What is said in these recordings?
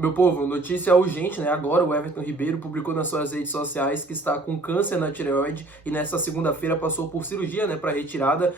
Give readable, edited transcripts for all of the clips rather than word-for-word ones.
Meu povo, notícia urgente, né? Agora o Everton Ribeiro publicou nas suas redes sociais que está com câncer na tireoide e nessa segunda-feira passou por cirurgia, né, para retirada.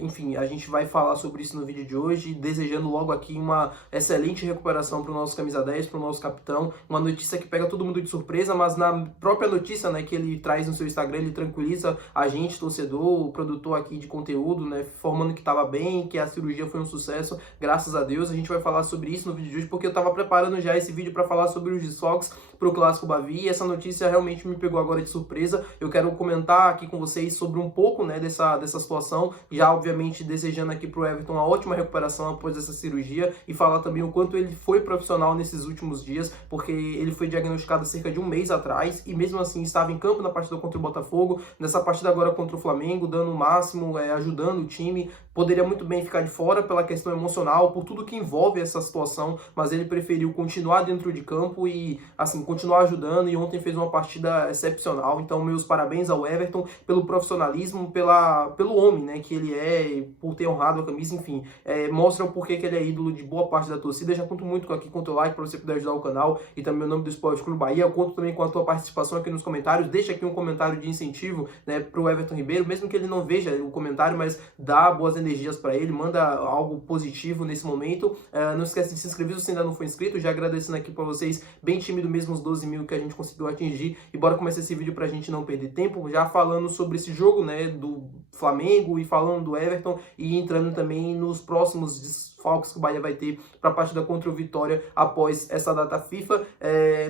Enfim, a gente vai falar sobre isso no vídeo de hoje, desejando logo aqui uma excelente recuperação para o nosso camisa 10, para o nosso capitão. Uma notícia que pega todo mundo de surpresa, mas na própria notícia, né, que ele traz no seu Instagram, ele tranquiliza a gente, torcedor, o produtor aqui de conteúdo, né, formando que estava bem, que a cirurgia foi um sucesso, graças a Deus. A gente vai falar sobre isso no vídeo de hoje, porque eu estava preparando já esse vídeo para falar sobre os desfalques para o Clássico Bavi, e essa notícia realmente me pegou agora de surpresa. Eu quero comentar aqui com vocês sobre um pouco, né, dessa situação, já obviamente desejando aqui para o Everton uma ótima recuperação após essa cirurgia, e falar também o quanto ele foi profissional nesses últimos dias, porque ele foi diagnosticado cerca de um mês atrás, e mesmo assim estava em campo na partida contra o Botafogo, nessa partida agora contra o Flamengo, dando o máximo, ajudando o time. Poderia muito bem ficar de fora pela questão emocional, por tudo que envolve essa situação, mas ele preferiu continuar dentro de campo e, assim, continuar ajudando, e ontem fez uma partida excepcional. Então, meus parabéns ao Everton pelo profissionalismo, pelo homem, né, que ele é, por ter honrado a camisa, enfim, mostra o porquê que ele é ídolo de boa parte da torcida. Já conto muito aqui com o teu like para você poder ajudar o canal, e também o nome do Esporte Clube Bahia. Eu conto também com a tua participação aqui nos comentários. Deixa aqui um comentário de incentivo, né, para o Everton Ribeiro, mesmo que ele não veja o comentário, mas dá boas energias para ele, manda algo positivo nesse momento. Não esquece de se inscrever se você ainda não for inscrito. Já agradecendo aqui para vocês, bem tímido mesmo, os 12 mil que a gente conseguiu atingir. E bora começar esse vídeo pra gente não perder tempo, já falando sobre esse jogo, né, do Flamengo, e falando do Everton, e entrando também nos próximos desfalques que o Bahia vai ter para a partida contra o Vitória após essa data FIFA.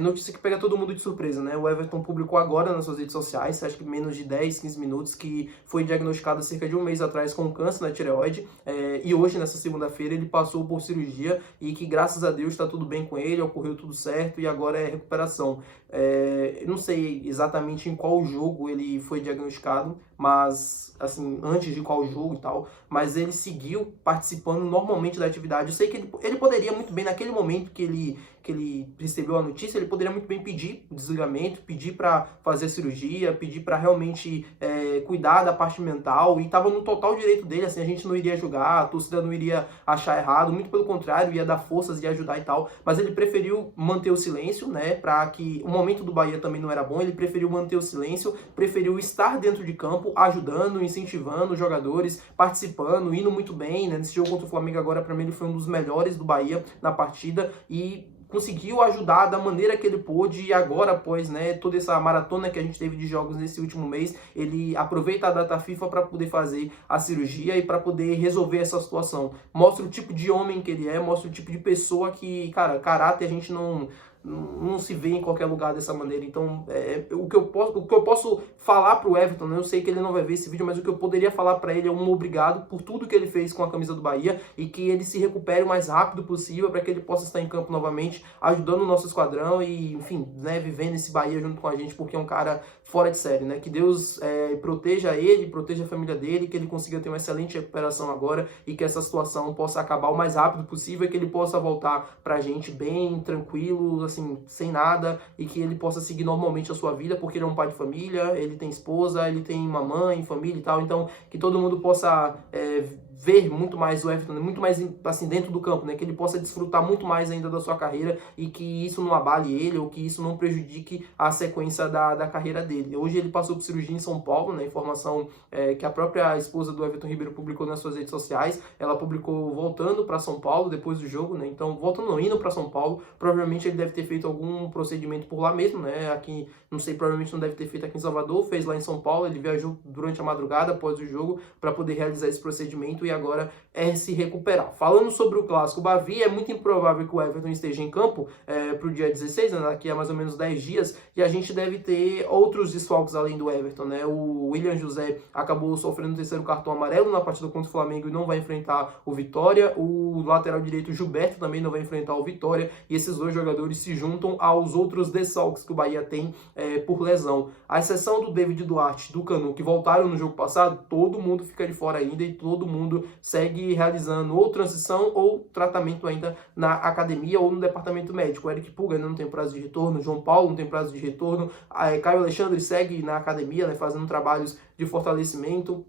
Notícia que pega todo mundo de surpresa, né? O Everton publicou agora nas suas redes sociais, acho que menos de 10, 15 minutos, que foi diagnosticado cerca de um mês atrás com câncer na tireoide, e hoje, nessa segunda-feira, ele passou por cirurgia, e que graças a Deus está tudo bem com ele, ocorreu tudo certo, e agora é recuperação. Eu não sei exatamente em qual jogo ele foi diagnosticado, mas, assim, antes de qual jogo e tal, mas ele seguiu participando normalmente da atividade. Eu sei que ele poderia muito bem, naquele momento que ele recebeu a notícia, ele poderia muito bem pedir o desligamento, pedir para fazer a cirurgia, pedir para realmente cuidar da parte mental, e estava no total direito dele. Assim, a gente não iria julgar, a torcida não iria achar errado, muito pelo contrário, ia dar forças e ajudar e tal, mas ele preferiu manter o silêncio, né, para que o momento do Bahia também não era bom. Ele preferiu manter o silêncio, preferiu estar dentro de campo, ajudando, incentivando os jogadores, participando, indo muito bem, né? Nesse jogo contra o Flamengo agora, para mim, ele foi um dos melhores do Bahia na partida, e conseguiu ajudar da maneira que ele pôde. E agora, após, né, toda essa maratona que a gente teve de jogos nesse último mês, ele aproveita a data FIFA para poder fazer a cirurgia e para poder resolver essa situação. Mostra o tipo de homem que ele é, mostra o tipo de pessoa que, cara, caráter a gente não se vê em qualquer lugar dessa maneira. Então, o que eu posso falar pro Everton, né? Eu sei que ele não vai ver esse vídeo, mas o que eu poderia falar para ele é um obrigado por tudo que ele fez com a camisa do Bahia, e que ele se recupere o mais rápido possível para que ele possa estar em campo novamente, ajudando o nosso esquadrão e, enfim, né, vivendo esse Bahia junto com a gente, porque é um cara fora de série, né? Que Deus proteja ele, proteja a família dele, que ele consiga ter uma excelente recuperação agora, e que essa situação possa acabar o mais rápido possível, e que ele possa voltar pra gente bem, tranquilo, assim, sem nada, e que ele possa seguir normalmente a sua vida, porque ele é um pai de família, ele tem esposa, ele tem uma mãe, família e tal. Então, que todo mundo possa ver muito mais o Everton, muito mais, assim, dentro do campo, né? Que ele possa desfrutar muito mais ainda da sua carreira, e que isso não abale ele, ou que isso não prejudique a sequência da carreira dele. Hoje ele passou por cirurgia em São Paulo, né? Informação que a própria esposa do Everton Ribeiro publicou nas suas redes sociais. Ela publicou voltando para São Paulo depois do jogo, né? Então, voltando não, indo para São Paulo. Provavelmente ele deve ter feito algum procedimento por lá mesmo, né? Aqui, não sei, provavelmente não deve ter feito aqui em Salvador, fez lá em São Paulo. Ele viajou durante a madrugada após o jogo para poder realizar esse procedimento, e agora se recuperar. Falando sobre o Clássico Bavi, é muito improvável que o Everton esteja em campo para o dia 16, né? Daqui a mais ou menos 10 dias, e a gente deve ter outros desfalques além do Everton, né? O William José acabou sofrendo o terceiro cartão amarelo na partida contra o Flamengo e não vai enfrentar o Vitória. O lateral direito Gilberto também não vai enfrentar o Vitória, e esses dois jogadores se juntam aos outros desfalques que o Bahia tem por lesão. A exceção do David Duarte, do Canu, que voltaram no jogo passado, todo mundo fica de fora ainda, e todo mundo segue realizando ou transição ou tratamento ainda na academia ou no departamento médico. O Eric Pulga ainda não tem prazo de retorno, João Paulo não tem prazo de retorno, Caio Alexandre segue na academia, né, fazendo trabalhos de fortalecimento.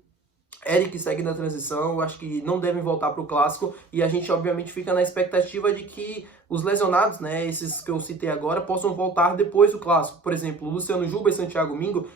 Eric segue na transição, acho que não devem voltar para o Clássico, e a gente obviamente fica na expectativa de que os lesionados, né, esses que eu citei agora, possam voltar depois do clássico. Por exemplo, o Luciano Juba e Santiago Mingo,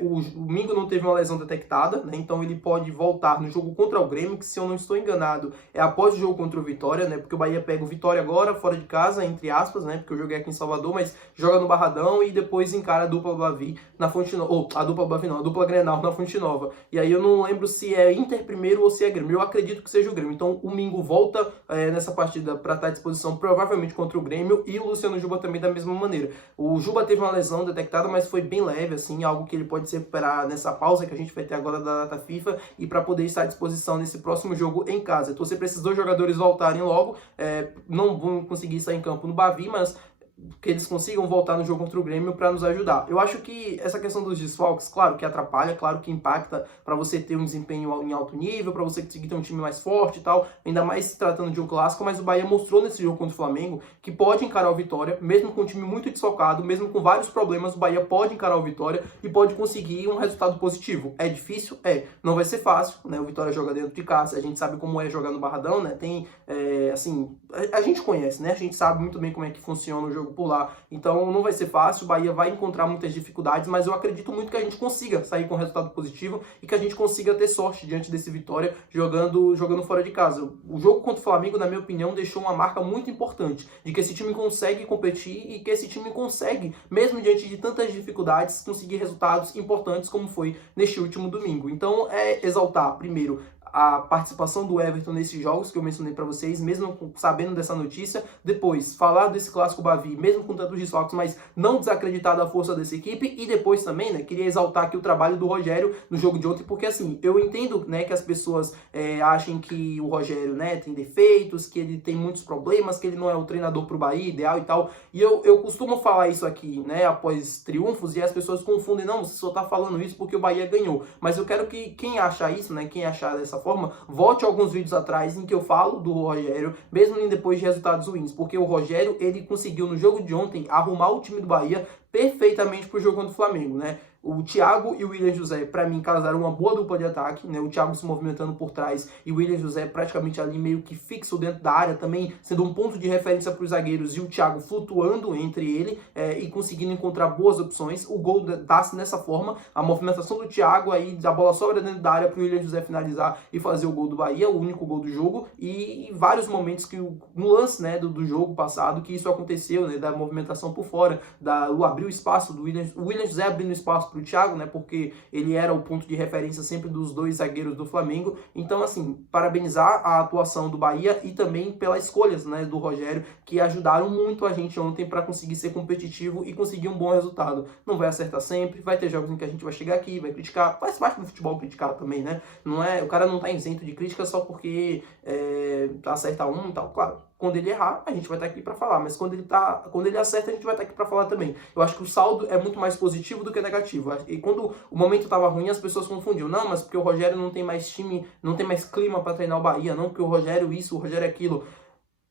o Mingo não teve uma lesão detectada, né, então ele pode voltar no jogo contra o Grêmio, que, se eu não estou enganado, é após o jogo contra o Vitória, né, porque o Bahia pega o Vitória agora, fora de casa, entre aspas, né, porque o jogo é aqui em Salvador, mas joga no Barradão e depois encara a dupla Bavi na Fonte Nova, ou a dupla Bavi não, a dupla Grenal na Fonte Nova. E aí eu não lembro se é Inter primeiro ou se é Grêmio. Eu acredito que seja o Grêmio. Então o Mingo volta nessa partida para estar à disposição, provavelmente contra o Grêmio, e o Luciano Juba também da mesma maneira. O Juba teve uma lesão detectada, mas foi bem leve, assim, algo que ele pode se recuperar nessa pausa que a gente vai ter agora da data FIFA e para poder estar à disposição nesse próximo jogo em casa. Então, para esses dois jogadores voltarem logo, não vão conseguir estar em campo no Bavi, mas que eles consigam voltar no jogo contra o Grêmio para nos ajudar. Eu acho que essa questão dos desfalques, claro que atrapalha, claro que impacta para você ter um desempenho em alto nível, para você conseguir ter um time mais forte e tal, ainda mais se tratando de um clássico, mas o Bahia mostrou nesse jogo contra o Flamengo que pode encarar o Vitória, mesmo com um time muito desfalcado, mesmo com vários problemas, o Bahia pode encarar o Vitória e pode conseguir um resultado positivo. É difícil? É. Não vai ser fácil, né? O Vitória joga dentro de casa, a gente sabe como é jogar no Barradão, né? Tem, assim, a gente conhece, né? A gente sabe muito bem como é que funciona o jogo por lá. Então não vai ser fácil, o Bahia vai encontrar muitas dificuldades, mas eu acredito muito que a gente consiga sair com resultado positivo e que a gente consiga ter sorte diante desse Vitória jogando fora de casa. O jogo contra o Flamengo, na minha opinião, deixou uma marca muito importante de que esse time consegue competir e que esse time consegue, mesmo diante de tantas dificuldades, conseguir resultados importantes como foi neste último domingo. Então exaltar, primeiro, a participação do Everton nesses jogos que eu mencionei para vocês, mesmo sabendo dessa notícia. Depois, falar desse clássico Bavi, mesmo com tantos desfalques, mas não desacreditar da força dessa equipe. E depois também, né, queria exaltar aqui o trabalho do Rogério no jogo de ontem, porque assim, eu entendo, né, que as pessoas achem que o Rogério, né, tem defeitos, que ele tem muitos problemas, que ele não é o treinador pro Bahia ideal e tal. E eu costumo falar isso aqui, né, após triunfos, e as pessoas confundem, não, você só tá falando isso porque o Bahia ganhou. Mas eu quero que quem acha isso, né, quem achar dessa forma, volte alguns vídeos atrás em que eu falo do Rogério, mesmo depois de resultados ruins, porque o Rogério, ele conseguiu no jogo de ontem arrumar o time do Bahia perfeitamente pro jogo contra o Flamengo, né? O Thiago e o William José, para mim, casaram uma boa dupla de ataque, né? O Thiago se movimentando por trás e o William José praticamente ali meio que fixo dentro da área, também sendo um ponto de referência para os zagueiros, e o Thiago flutuando entre ele e conseguindo encontrar boas opções. O gol dá-se nessa forma, a movimentação do Thiago, aí a bola sobra dentro da área para o William José finalizar e fazer o gol do Bahia, o único gol do jogo, e vários momentos que no lance, né, do jogo passado que isso aconteceu, né, da movimentação por fora, o abrir o espaço do William José abrindo espaço para o Thiago, né, porque ele era o ponto de referência sempre dos dois zagueiros do Flamengo. Então, assim, parabenizar a atuação do Bahia e também pelas escolhas, né, do Rogério, que ajudaram muito a gente ontem para conseguir ser competitivo e conseguir um bom resultado. Não vai acertar sempre, vai ter jogos em que a gente vai chegar aqui, vai criticar, faz parte do futebol criticar também, né? Não é, o cara não tá isento de crítica só porque acerta um e tal, claro. Quando ele errar, a gente vai estar aqui para falar, mas quando ele acerta, a gente vai estar aqui para falar também. Eu acho que o saldo é muito mais positivo do que negativo. E quando o momento estava ruim, as pessoas confundiam. Não, mas porque o Rogério não tem mais time, não tem mais clima para treinar o Bahia, não, porque o Rogério isso, o Rogério aquilo.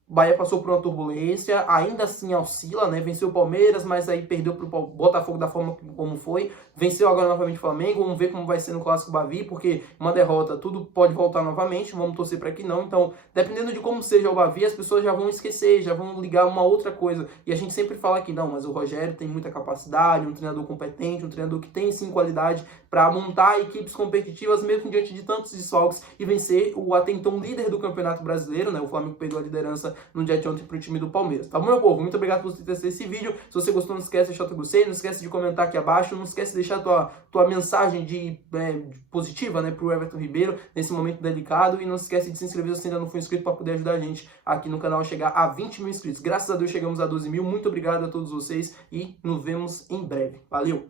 O Bahia passou por uma turbulência, ainda assim oscila, né? Venceu o Palmeiras, mas aí perdeu para o Botafogo da forma como foi. Venceu agora novamente o Flamengo, vamos ver como vai ser no Clássico Bavi, porque uma derrota, tudo pode voltar novamente, vamos torcer para que não. Então, dependendo de como seja o Bavi, as pessoas já vão esquecer, já vão ligar uma outra coisa. E a gente sempre fala que não, mas o Rogério tem muita capacidade, um treinador competente, um treinador que tem sim qualidade para montar equipes competitivas, mesmo diante de tantos desfalques, e vencer o até então líder do Campeonato Brasileiro, né? O Flamengo perdeu a liderança no dia de ontem pro time do Palmeiras. Tá bom, meu povo? Muito obrigado por ter assistido esse vídeo. Se você gostou, não esquece de deixar o gostei, não esquece de comentar aqui abaixo, não esquece de deixar tua mensagem positiva, né, pro Everton Ribeiro nesse momento delicado, e não esquece de se inscrever se ainda não for inscrito para poder ajudar a gente aqui no canal a chegar a 20 mil inscritos. Graças a Deus chegamos a 12 mil. Muito obrigado a todos vocês e nos vemos em breve. Valeu!